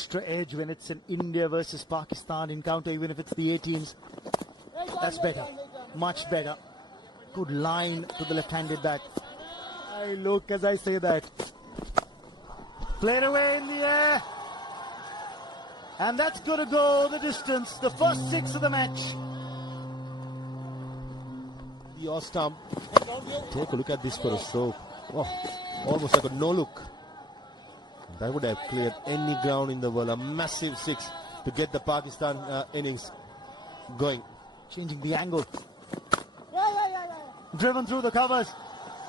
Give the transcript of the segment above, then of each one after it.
extra edge when it's an India versus Pakistan encounter, even if it's the 18s. That's better, much better. Good line to the left-handed bat. I look as I say that. Played away in the air. And that's going to go the distance. The first 6 of the match. The off stump. Take a look at this for a stroke. Oh, almost like a no-look. That would have cleared any ground in the world. A massive 6 to get the Pakistan innings going. Changing the angle. Driven through the covers.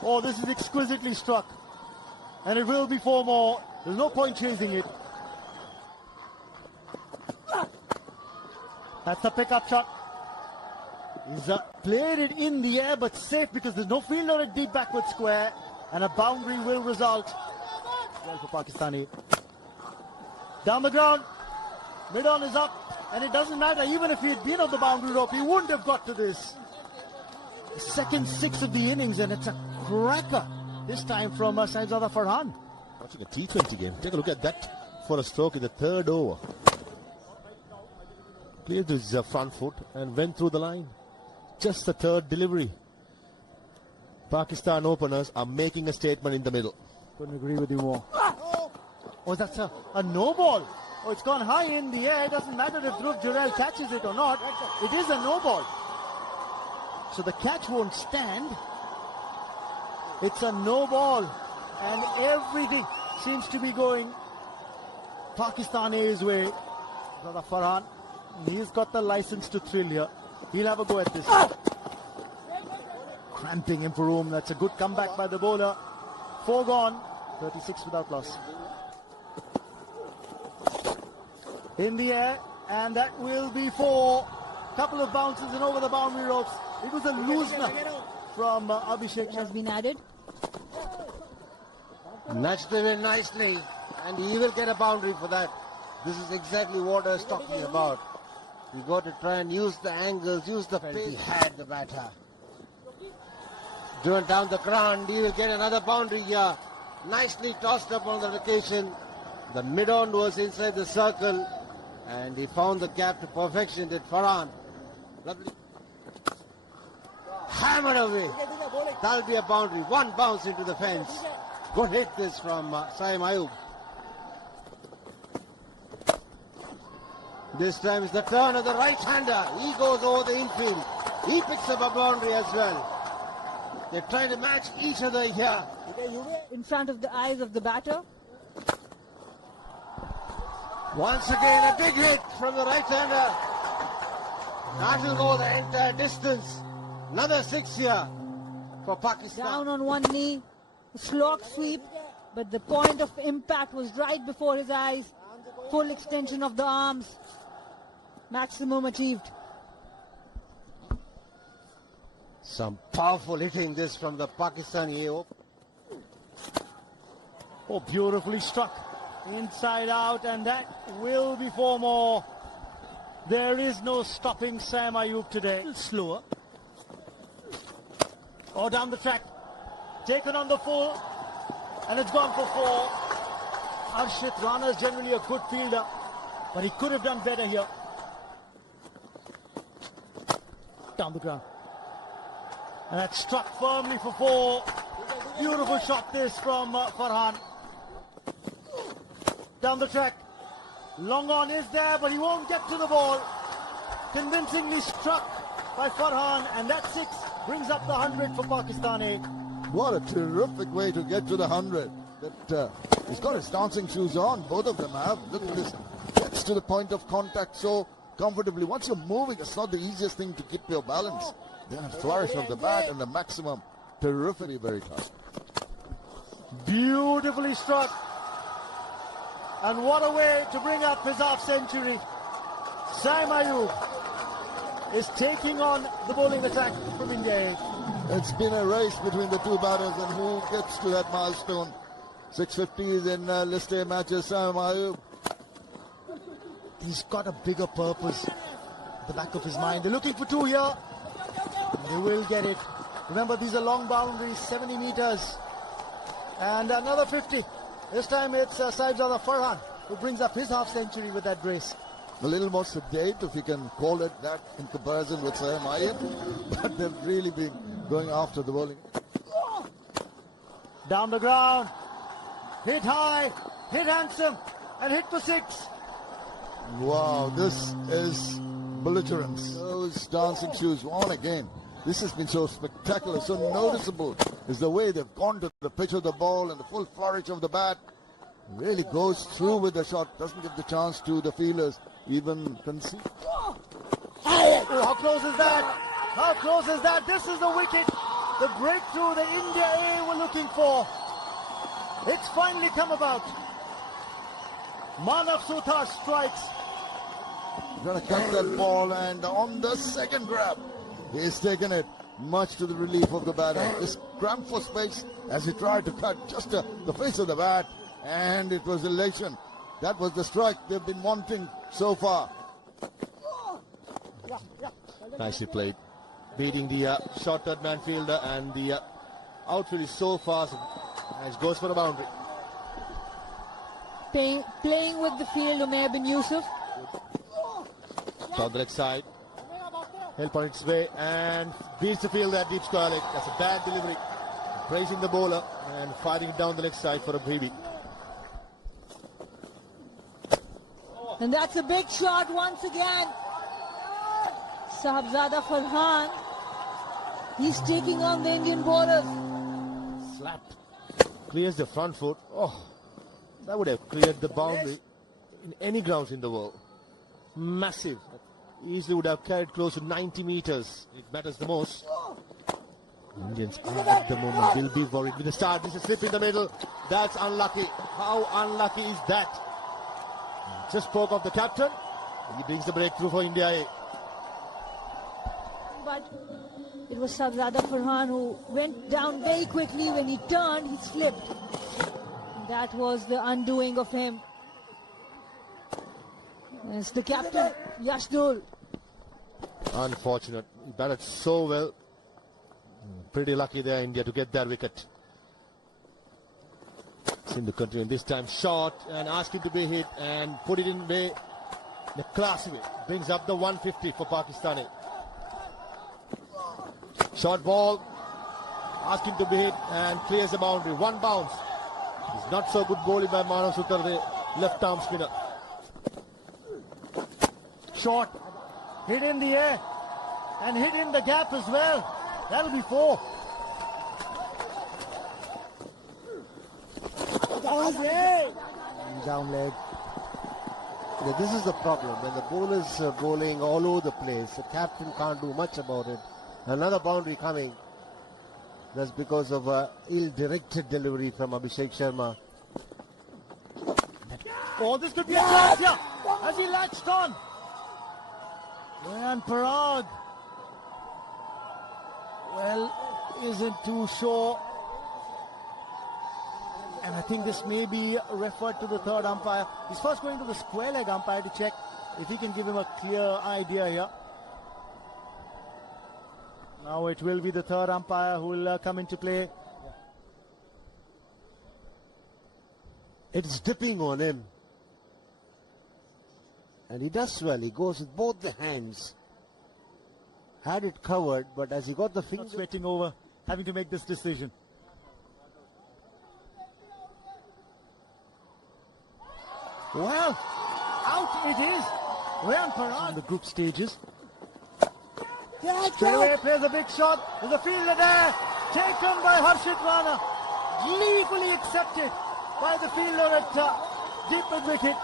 Oh, this is exquisitely struck. And it will be 4 more. There's no point chasing it. That's the pickup shot. He's played it in the air, but safe because there's no fielder at deep backward square. And a boundary will result. Well for Pakistani. Down the ground. Mid-on is up. And it doesn't matter. Even if he had been on the boundary rope, he wouldn't have got to this. The second 6 of the innings, and it's a cracker. This time from Saibzada Farhan. Watching a T20 game. Take a look at that for a stroke in the 3rd over. Cleared his front foot and went through the line. Just the 3rd delivery. Pakistan openers are making a statement in the middle. Couldn't agree with you more. Oh, that's a no ball. Oh, it's gone high in the air. It doesn't matter if Dhruv Jurel catches it or not. It is a no ball. So the catch won't stand. It's a no ball. And everything seems to be going Pakistan A's way. Brother Farhan, he's got the license to thrill here. He'll have a go at this. Cramping him for room. That's a good comeback by the bowler. 4 gone. 36 without loss. In the air, and that will be 4. Couple of bounces and over the boundary ropes. It was a loosener from Abhishek. Has been added. Nudged him in nicely, and he will get a boundary for that. This is exactly what I was talking about. You got to try and use the angles, use the pace. He had the batter. Driven down the ground, he will get another boundary here. Nicely tossed up on the location. The mid-on was inside the circle, and he found the gap to perfection. Did Farhan. Lovely. Hammered away. That'll be a boundary. 1 bounce into the fence. Good hit this from Saim Ayub. This time is the turn of the right-hander. He goes over the infield. He picks up a boundary as well. They're trying to match each other here. In front of the eyes of the batter. Once again, a big hit from the right-hander. That will go the entire distance. Another 6 here for Pakistan. Down on one knee. Slog sweep. But the point of impact was right before his eyes. Full extension of the arms. Maximum achieved. Some powerful hitting this from the Pakistani AO. Oh, beautifully struck. Inside out, and that will be 4 more. There is no stopping Sam Ayub today. Slower. Oh, down the track. Taken on the full. And it's gone for 4. Harshit Rana is generally a good fielder, but he could have done better here. Down the ground. And that struck firmly for 4. Beautiful shot this from Farhan. Down the track. Long on is there, but he won't get to the ball. Convincingly struck by Farhan, and that 6 brings up the 100 for Pakistani. What a terrific way to get to the 100. He's got his dancing shoes on, both of them have. Look at this. Gets to the point of contact so comfortably. Once you're moving, it's not the easiest thing to keep your balance. Then a flourish of the bat and the maximum. Terrifically very tough. Beautifully struck. And what a way to bring up his half-century. Saim Ayub is taking on the bowling attack from India. It's been a race between the 2 batters, and who gets to that milestone. 650s in List A matches. Saim Ayub. He's got a bigger purpose at the back of his mind. They're looking for 2 here. They will get it. Remember, these are long boundaries, 70 meters. And another 50. This time it's Saibzada Farhan. who brings up his half-century with that brace. A little more sedate, if you can call it that, in comparison with Sam Iyer. But they've really been going after the bowling. Down the ground. Hit high, hit handsome, and hit for 6. Wow, this is belligerence. Those dancing shoes on again. This has been so spectacular, so noticeable is the way they've gone to the pitch of the ball and the full flourish of the bat. Really goes through with the shot, doesn't give the chance to the fielders even concede. Oh, how close is that? How close is that? This is the wicket. The breakthrough the India A were looking for. It's finally come about. Manav Suthar strikes. Gonna cut that ball, and on the second grab, he's taken it much to the relief of the batter. This cramped for space as he tried to cut just the face of the bat, and it was elation. That was the strike they've been wanting so far. Nicely played. Beating the short-third man fielder, and the outfield is so fast as goes for a boundary. Playing with the field, Umair bin Yusuf. Down the leg side. Help on its way and beats the field at deep square leg. That's a bad delivery. Praising the bowler and firing it down the leg side for a freebie. And that's a big shot once again. Sahibzada Farhan. He's taking on the Indian bowlers. Slapped. Clears the front foot. Oh, that would have cleared the boundary in any grounds in the world. Massive. Easily would have carried close to 90 meters. It matters the most. Indians are at the moment will be worried with the start. This is slip in the middle. That's unlucky. How unlucky is that? Just spoke of the captain. He brings the breakthrough for India A. But it was Sahibzada Farhan who went down very quickly. When he turned, he slipped. That was the undoing of him. It's the captain, Yashdul. Unfortunate. He batted so well. Pretty lucky there, India, to get that wicket. Seem to continue this time. Short and ask him to be hit and put it in way. In a classy way. Brings up the 150 for Pakistani. Short ball. Ask him to be hit and clears the boundary. One bounce. It's not so good bowling by Manav Suthar, the left arm spinner. Short. Hit in the air. And hit in the gap as well. That'll be 4. Down leg. Yeah, this is the problem. When the bowlers are bowling all over the place, the captain can't do much about it. Another boundary coming. That's because of ill-directed delivery from Abhishek Sharma. Oh, this could be a chance here. Has he latched on? And Parag, well, isn't too sure. And I think this may be referred to the third umpire. He's first going to the square leg umpire to check if he can give him a clear idea here. Now it will be the third umpire who will come into play. It's dipping on him. And he does well. He goes with both the hands. Had it covered, but as he got the finger... Not sweating over having to make this decision. Well, out it is. Rayan Parag in the group stages. Straight away plays a big shot. There's a fielder there. Taken by Harshit Rana. Gleefully accepted by the fielder at deep mid-wicket.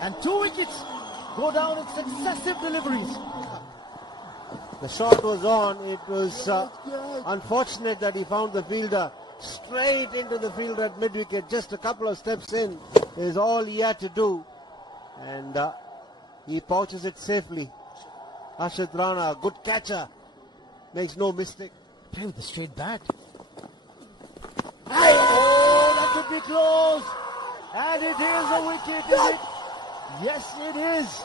And 2 wickets go down in successive deliveries. The shot was on. It was unfortunate that he found the fielder straight into the fielder at mid-wicket. Just a couple of steps in is all he had to do. And he pouches it safely. Harshit Rana, a good catcher. Makes no mistake. Play with the straight bat. Oh, that could be close. And it is a wicket, is it? Yes, it is.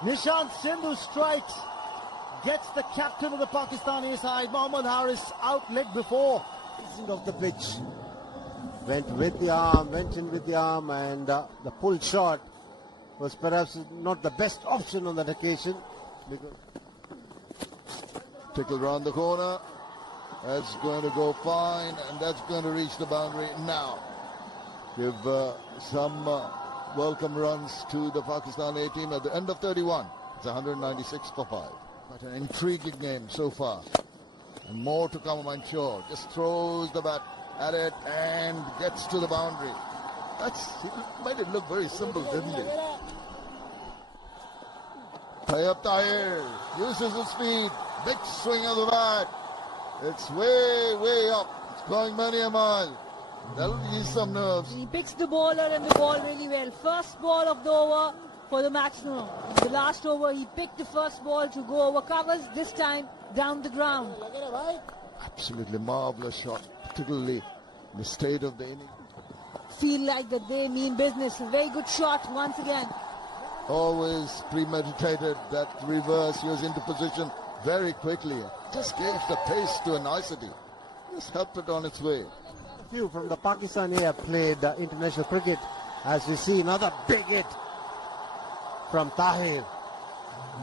Nishant Sindhu strikes. Gets the captain of the Pakistani side, Mohammad Haris, out leg before. Of the pitch. went with the arm, went in with the arm, and the pull shot was perhaps not the best option on that occasion. Because Tickle round the corner. That's going to go fine, and that's going to reach the boundary now. Give some welcome runs to the Pakistan A team at the end of 31. It's 196 for 5. But an intriguing game so far. And more to come, I'm sure. Just throws the bat at it and gets to the boundary. He made it look very simple, didn't he? Tayyab Tahir uses the speed. Big swing of the bat. It's way, way up. It's going many a mile. That'll ease some nerves. He picks the bowler and the ball really well. First ball of the over for the maximum. In the last over, he picked the first ball to go over covers, this time down the ground. Absolutely marvelous shot, particularly the state of the inning. Feel like that they mean business. A very good shot once again. Always premeditated that reverse. He was into position very quickly. Just gave the pace to a nicety. Just helped it on its way. Few from the Pakistan A have played international cricket, as we see another big hit from Tahir.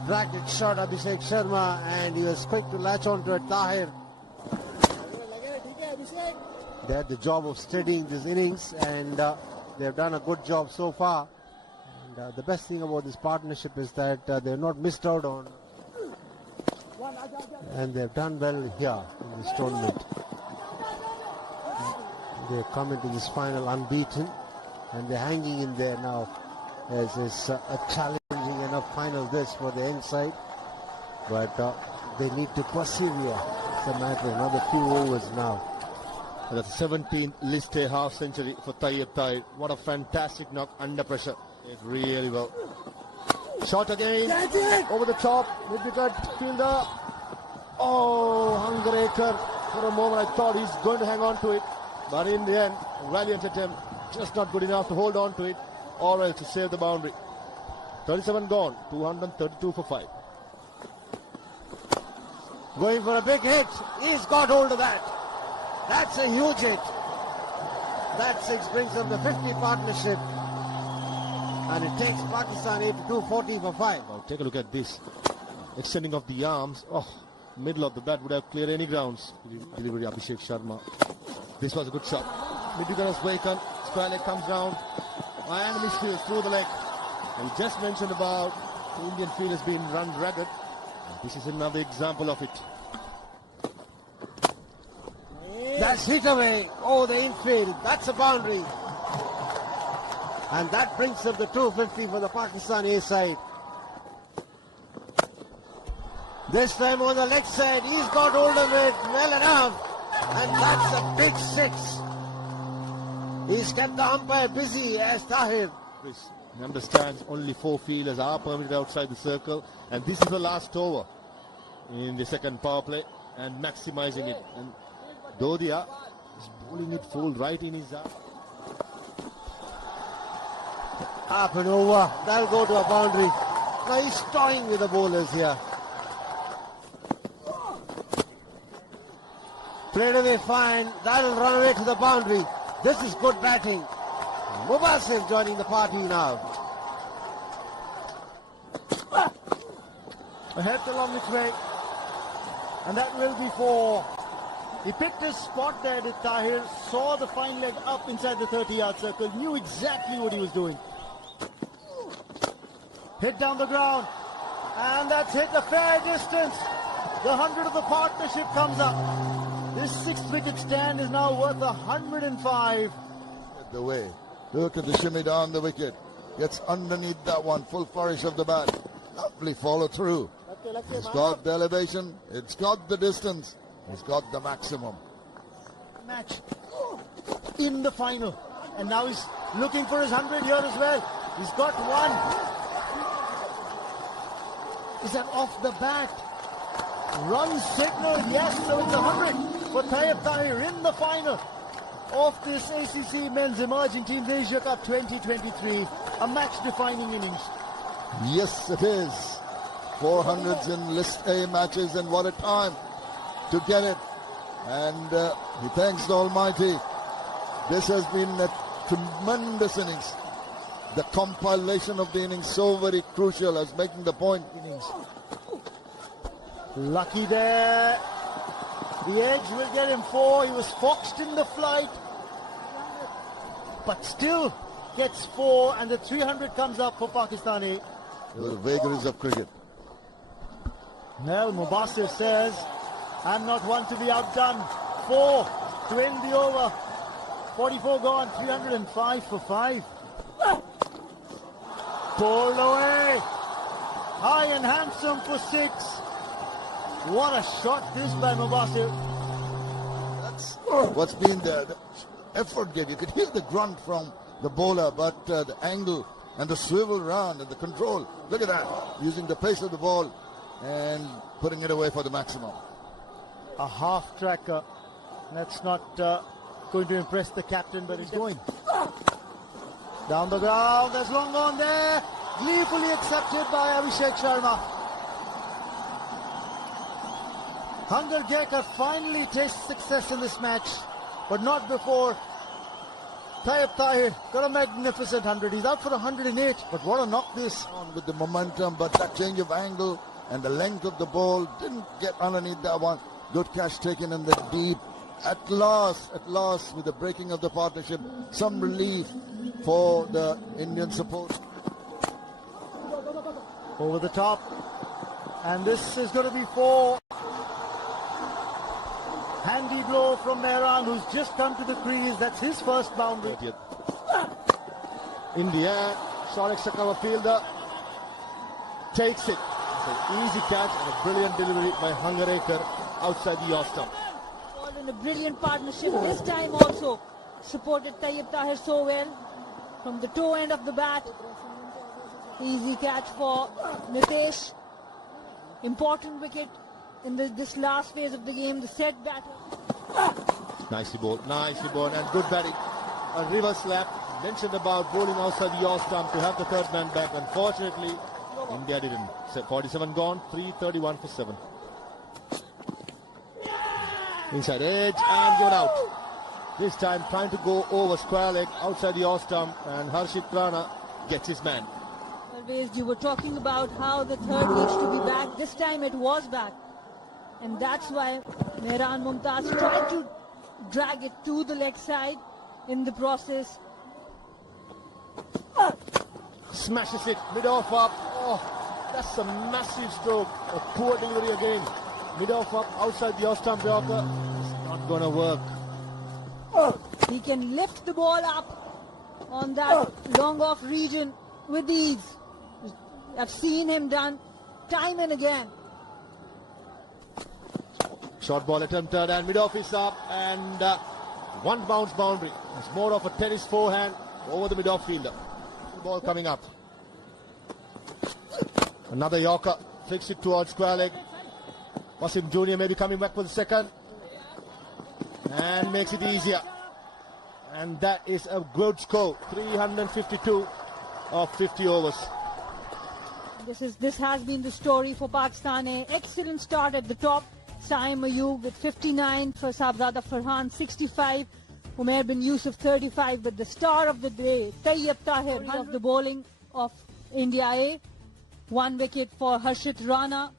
Dragged it short Abhishek Sharma, and he was quick to latch onto it. Tahir. They had the job of steadying these innings, and they've done a good job so far. And the best thing about this partnership is that they've not missed out on, and they've done well here in this tournament. They come into this final unbeaten, and they're hanging in there now as it's a challenging enough final this for the end side. But they need to persevere. It's a matter of another few overs now. That's 17th list A half century for Tayyab Tahir. What a fantastic knock under pressure. It's really well. Shot again. Over the top. With the gut fielder. Oh, Hungraker. For a moment I thought he's going to hang on to it. But in the end, valiant attempt. Just not good enough to hold on to it, or else to save the boundary. 37 gone. 232 for 5. Going for a big hit. He's got hold of that. That's a huge hit. That 6 brings up the 50 partnership. And it takes Pakistan A to 240 for 5. Now take a look at this. Extending of the arms. Oh, middle of the bat would have cleared any grounds. Delivery Abhishek Sharma. This was a good shot. Midwicket was vacant. Square leg comes down. And misfield through the leg. And we just mentioned about the Indian field has been run ragged. And this is another example of it. That's hit away. Oh, the infield. That's a boundary. And that brings up the 250 for the Pakistan A side. This time on the leg side, he's got hold of it well enough. And that's a big 6. He's kept the umpire busy as Tahir. He understands only 4 fielders are permitted outside the circle. And this is the last over in the second power play. And maximizing it. And Dodia is bowling it full right in his arm. Up and over. That'll go to a boundary. Now he's toying with the bowlers here. Played away fine. That'll run away to the boundary. This is good batting. Mubasir joining the party now. Ahead along its way. And that will be 4. He picked his spot there, did Tahir, saw the fine leg up inside the 30-yard circle, knew exactly what he was doing. Hit down the ground, and that's hit a fair distance. The 100 of the partnership comes up. This 6th wicket stand is now worth 105. The way. Look at the shimmy down the wicket. Gets underneath that one. Full flourish of the bat. Lovely follow through. It's got the elevation. It's got the distance. He's got the maximum. Match in the final. And now he's looking for his 100 here as well. He's got one. Is that off the bat? Run signal, yes, so it's 100 for Tayyab Tahir in the final of this ACC Men's Emerging Teams Asia Cup 2023. A match-defining innings. Yes, it is. 400s in List A matches, and what a time to get it. And he thanks the Almighty This has been a tremendous innings. The compilation of the innings so very crucial as making the point. Lucky there. The edge will get him 4. He was foxed in the flight, but still gets 4, and the 300 comes up for Pakistani. The vagaries of cricket. Well, Mubasir says, I'm not one to be outdone. 4 to end the over. 44 gone, 305 for 5. Pulled away. High and handsome for 6. What a shot this by Mubasir. That's what's been the effort gate. You could hear the grunt from the bowler, but the angle and the swivel round and the control. Look at that. Using the pace of the ball and putting it away for the maximum. A half tracker. That's not going to impress the captain, but it's going. Down the ground, there's long on there. Gleefully accepted by Abhishek Sharma. Hunger Gekar finally tastes success in this match, but not before. Tayyip Tahir got a magnificent 100. He's out for 108, but what a knock this. On with the momentum, but that change of angle and the length of the ball didn't get underneath that one. Good catch taken in the deep. At last, with the breaking of the partnership, some relief for the Indian support. Over the top, and this is going to be 4. Handy blow from Mehran, who's just come to the crease. That's his first boundary. India, short extra cover fielder, takes it. It's an easy catch and a brilliant delivery by Hangarekar outside the off stump. All in a brilliant partnership. This time also supported Tayyip Tahir so well from the toe end of the bat. Easy catch for Nitesh. Important wicket in this last phase of the game, the set batter. Nicely bowled, and good batting. A reverse slap. Mentioned about bowling outside the off stump to have the third man back. Unfortunately, India didn't. 47 gone, 331 for 7. Inside edge and given out. This time trying to go over square leg outside the off stump, and Harshit Rana gets his man. Always you were talking about how the third needs to be back. This time it was back. And that's why Mehran Mumtaz tried to drag it to the leg side in the process. Smashes it, mid-off up. Oh, that's a massive stroke. A poor delivery again. Mid-off up, outside the off-stump Yorker. It's not going to work. He can lift the ball up on that long-off region with ease. I've seen him done time and again. Short ball attempted and mid-off is up, and one bounce boundary. It's more of a tennis forehand over the mid-off fielder. Ball coming up. Another Yorker, flicks it towards square leg. Wasim Jr. maybe coming back for the second, and makes it easier. And that is a good score, 352 of 50 overs. This has been the story for Pakistan. An excellent start at the top. Saim Ayub with 59, for Sabzada Farhan 65, Umair bin Yusuf 35, but the star of the day, Tayyip Tahir of the bowling of India A. 1 wicket for Harshit Rana.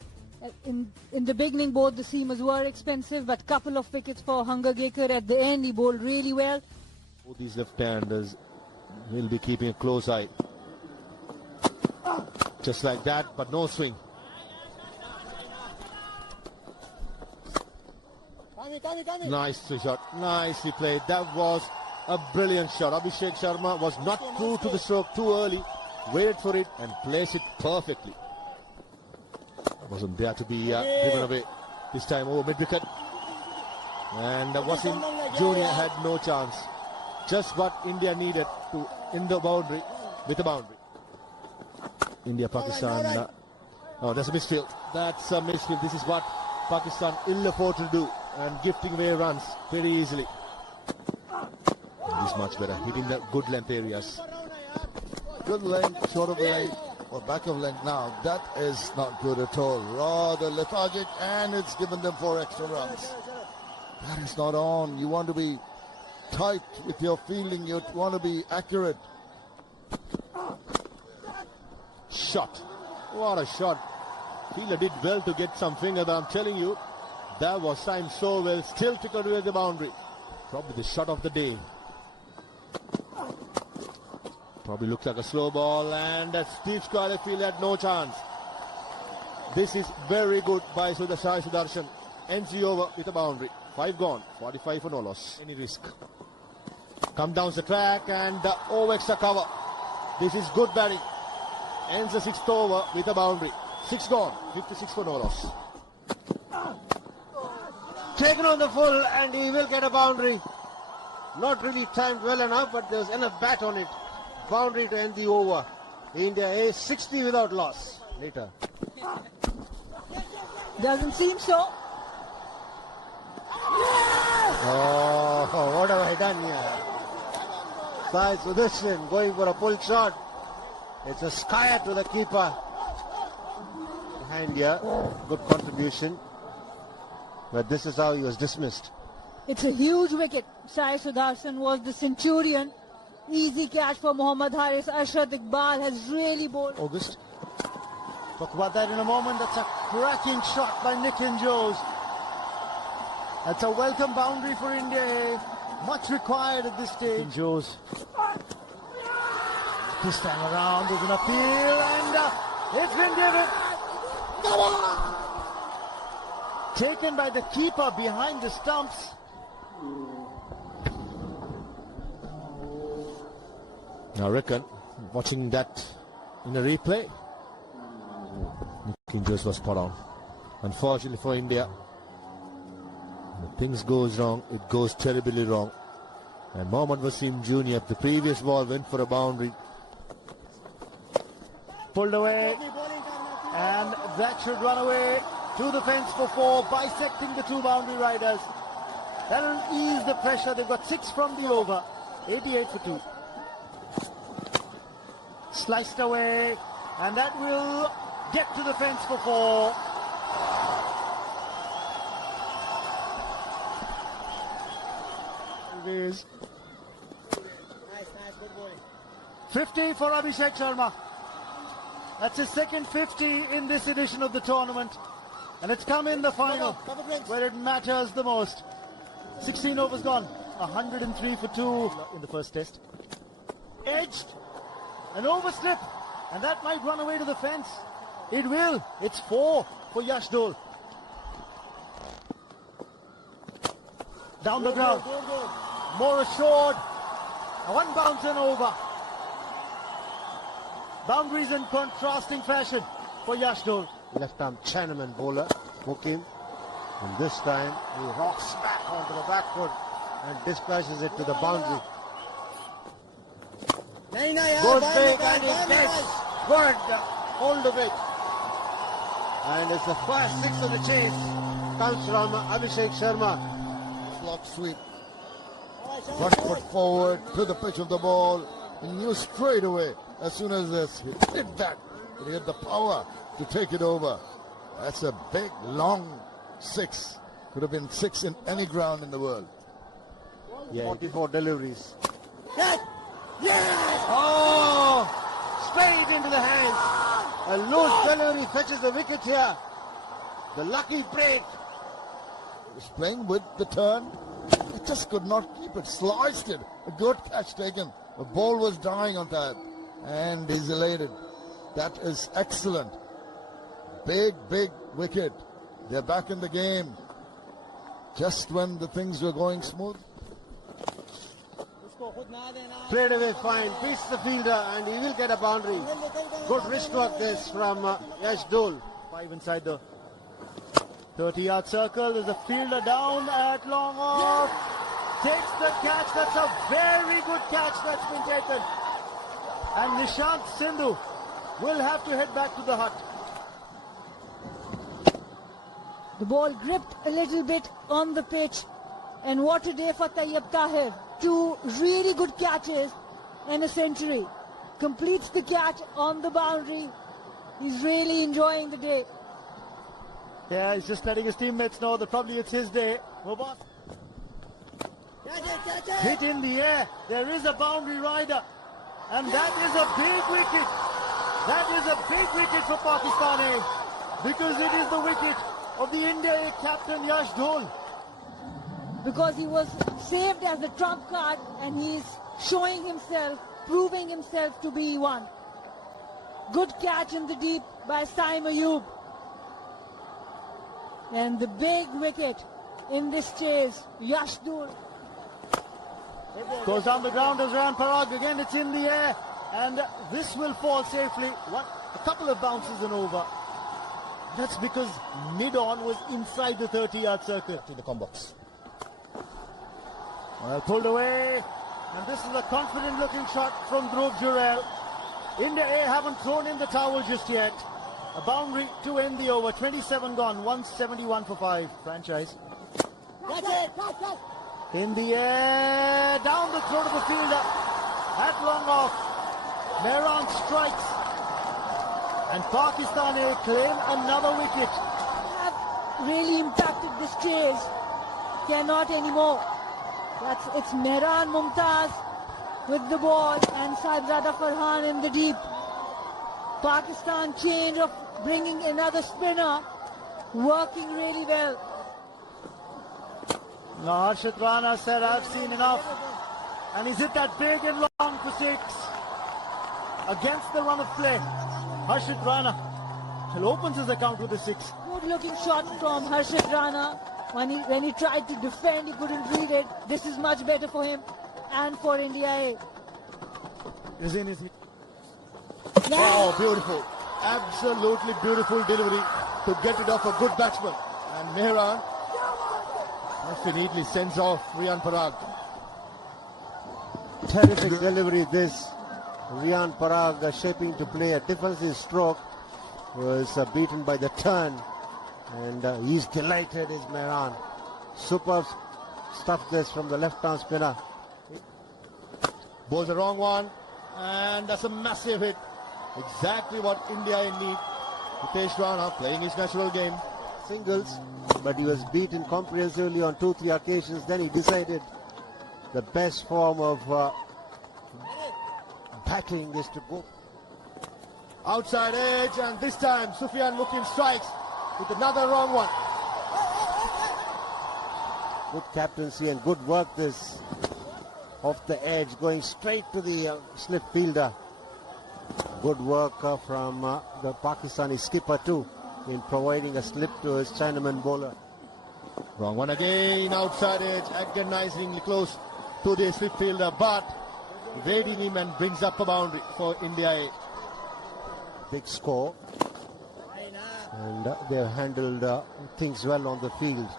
In the beginning, both the seamers were expensive, but couple of wickets for Hunger Gekar. At the end, he bowled really well. Both these left-handers will be keeping a close eye. Just like that, but no swing. Nicely shot, nicely played. That was a brilliant shot. Abhishek Sharma was not true to the stroke too early, waited for it and placed it perfectly. Wasn't there to be driven away this time over mid-wicket. And Wasim Jr. had no chance. Just what India needed to end the boundary with a boundary. India, Pakistan. Oh, that's a misfield. That's a misfield. This is what Pakistan ill afford to do, and gifting away runs very easily. This is much better, hitting the good length areas. Good length, short of length, or back of length now. That is not good at all. Rather lethargic, and it's given them 4 extra runs. That is not on. You want to be tight with your fielding. You want to be accurate. Shot. What a shot. Fielder did well to get some finger, but I'm telling you, that was timed so well. Still tickled away the boundary. Probably the shot of the day. Probably looks like a slow ball, and that Steve Square field had no chance. This is very good by Sai Sudarshan. Ends the over with a boundary. 5 gone, 45 for no loss. Any risk. Come down the track and the over extra cover. This is good batting. Ends the 6th over with a boundary. 6 gone, 56 for no loss. Taken on the full, and he will get a boundary. Not really timed well enough, but there was enough bat on it. Boundary to end the over. India A 60 without loss. Later. Doesn't seem so. Oh, what have I done here? Sai Sudarshan going for a pull shot. It's a skyer to the keeper. Behind here, good contribution. But this is how he was dismissed. It's a huge wicket. Sai Sudarshan was the centurion. Easy catch for Mohammad Haris. Ashrat Iqbal has really bowled. August. Talk about that in a moment. That's a cracking shot by Nitin Jose. That's a welcome boundary for India. Much required at this stage. Nitin Jose. This time around there's an appeal, and it's been given. Taken by the keeper behind the stumps. I reckon, watching that in a replay, Nitin Jose was spot on. Unfortunately for India, when things goes wrong, it goes terribly wrong. And Mohammad Wasim Jr., the previous ball went for a boundary. Pulled away, and that should run away to the fence for 4, bisecting the 2 boundary riders. That'll ease the pressure. They've got 6 from the over, 88 for 2. Sliced away, and that will get to the fence for 4. It is 50 for Abhishek Sharma. That's his second 50 in this edition of the tournament, and it's come in the final where it matters the most. 16 overs gone, 103 for 2 in the first test. Edged, an overslip, and that might run away to the fence. It will. It's 4 for Yash Dole. Down the ground, more assured. 1 bounce and over. Boundaries in contrasting fashion for Yash Dole. Left arm Chinaman bowler, hook him. And this time he rocks back onto the back foot and dispatches it to the boundary. Good big, and it gets good hold of it. And it's the first 6 of the chase. Comes from Abhishek Sharma. Block sweep. Front foot forward to the pitch of the ball. And knew straight away, as soon as this hit that, he had the power to take it over. That's a big, long 6. Could have been 6 in any ground in the world. Yeah. 44 deliveries. Yes! Yes! Oh! Straight into the hands. A loose delivery fetches the wicket here. The lucky break. He was playing with the turn. He just could not keep it. Sliced it. A good catch taken. The ball was dying on that. And he's elated. That is excellent. Big, big wicket. They're back in the game. Just when the things were going smooth. Played away fine. Beats the fielder, and he will get a boundary. Good wrist work this from Yash Dole. 5 inside the 30-yard circle. There's a fielder down at long off. Takes the catch. That's a very good catch that's been taken. And Nishant Sindhu will have to head back to the hut. The ball gripped a little bit on the pitch. And what a day for Tayyab Tahir. 2 really good catches and a century. Completes the catch on the boundary. He's really enjoying the day. Yeah, he's just letting his teammates know that probably it's his day. Hit in the air. There is a boundary rider. And that is a big wicket. That is a big wicket for Pakistan, because it is the wicket of the India captain Yash Dhol. Because he was saved as a trump card and he's showing himself, proving himself to be one. Good catch in the deep by Saim Ayub. And the big wicket in this chase, Yash Dhol. Goes down the ground as Riyan Parag. Again, it's in the air. And this will fall safely. A couple of bounces and over. That's because mid-on was inside the 30-yard circle. To the combox. Well, pulled away. And this is a confident-looking shot from Dhruv Jurel. India A haven't thrown in the towel just yet. A boundary to end the over. 27 gone. 171 for 5. Franchise. That's it. In the air, down the throat of the fielder, at long off, Mehran strikes, and Pakistan claim another wicket. Have really impacted this chase. Cannot anymore. It's Mehran Mumtaz with the ball and Saibzada Farhan in the deep. Pakistan change of bringing another spinner, working really well. Now Harshit Rana said, I've seen enough. And he's hit that big and long for 6. Against the run of play. Harshit Rana opens his account with a 6. Good looking shot from Harshit Rana. When he tried to defend, he couldn't read it. This is much better for him and for India A. Is it? Oh, beautiful. Absolutely beautiful delivery to get it off a good batsman. And Mehran neatly sends off Riyan Parag. Terrific delivery this. Riyan Parag shaping to play a defensive stroke, was beaten by the turn, and he's delighted, is Mehran. Superb stuff this from the left-arm spinner. Bowls the wrong one, and that's a massive hit. Exactly what India need. Hitesh Rana playing his natural game. Singles, but he was beaten comprehensively on 2-3 occasions. Then he decided the best form of batting is to go Outside edge, and this time Sufyan Mukim strikes with another wrong one. good captaincy and good work this off the edge, going straight to the slip fielder. Good work from the Pakistani skipper too, in providing a slip to his Chinaman bowler. Wrong one again, outside edge, agonizingly close to the slip fielder, but evading him and brings up a boundary for India A. Big score, and they've handled things well on the field.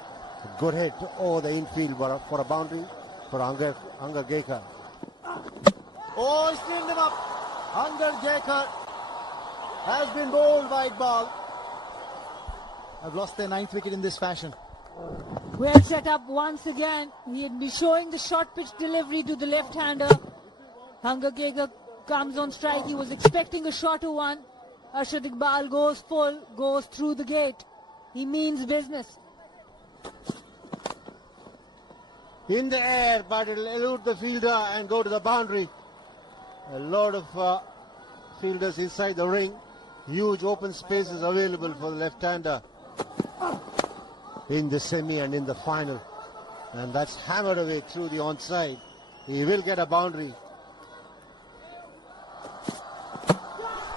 Good hit over the infield for a boundary for Angar Gekar. Oh, he's cleaned him up. Angar Gekar has been bowled wide ball. Have lost their 9th wicket in this fashion. Well set up once again. He had been showing the short pitch delivery to the left-hander. Angar Gekar comes on strike. He was expecting a shorter one. Arshad Iqbal goes full, goes through the gate. He means business. In the air, but it'll elude the fielder and go to the boundary. A lot of fielders inside the ring. Huge open spaces available for the left-hander in the semi and in the final. And that's hammered away through the onside. He will get a boundary.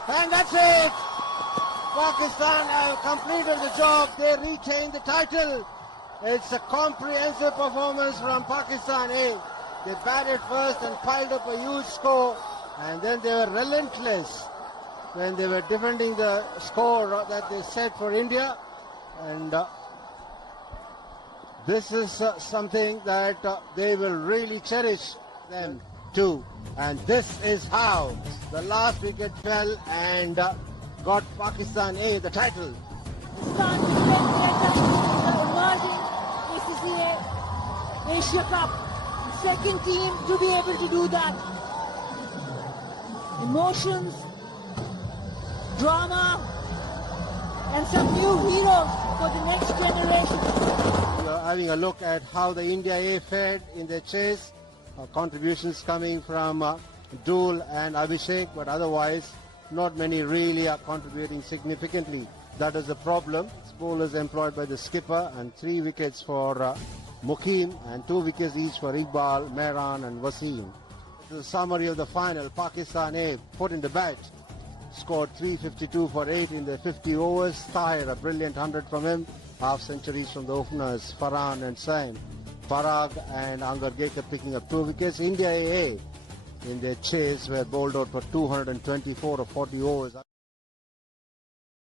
And that's it! Pakistan have completed the job. They retain the title. It's a comprehensive performance from Pakistan A. They batted first and piled up a huge score, and then they were relentless when they were defending the score that they set for India. And this is something that they will really cherish them too. And this is how the last wicket fell and got Pakistan A the title. Pakistan the emerging ACC Asia Cup. Second team to be able to do that. Emotions, drama, and some new heroes for the next generation. We are having a look at how the India A fared in their chase. Contributions coming from Dhul and Abhishek, but otherwise not many really are contributing significantly. That is the problem. Bowlers employed by the skipper, and 3 wickets for Mukim and 2 wickets each for Iqbal, Mehran and Wasim. This is a summary of the final. Pakistan A put in the bat, scored 352 for 8 in the 50 overs. Tahir, a brilliant 100 from him. Half centuries from the openers, Farhan and Saim. Parag and Angar Gekar picking up 2 wickets. India A in their chase were bowled out for 224 or 40 overs.